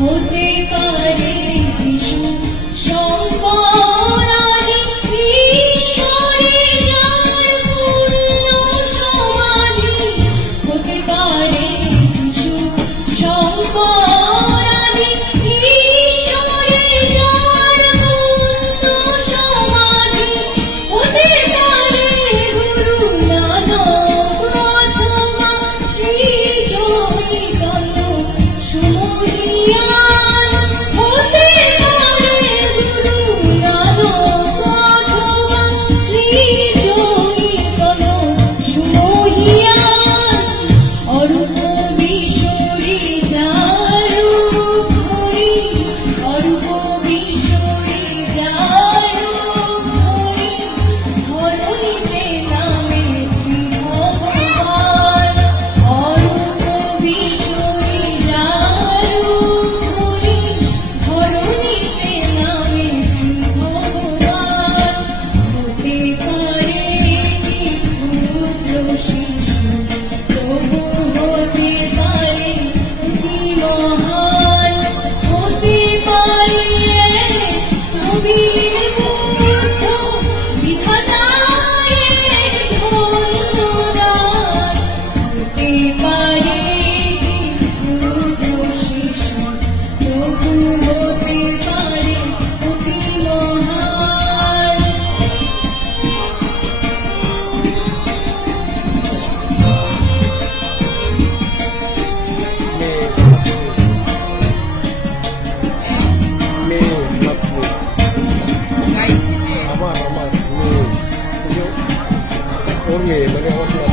হতে পারে me. Me dejó aquí.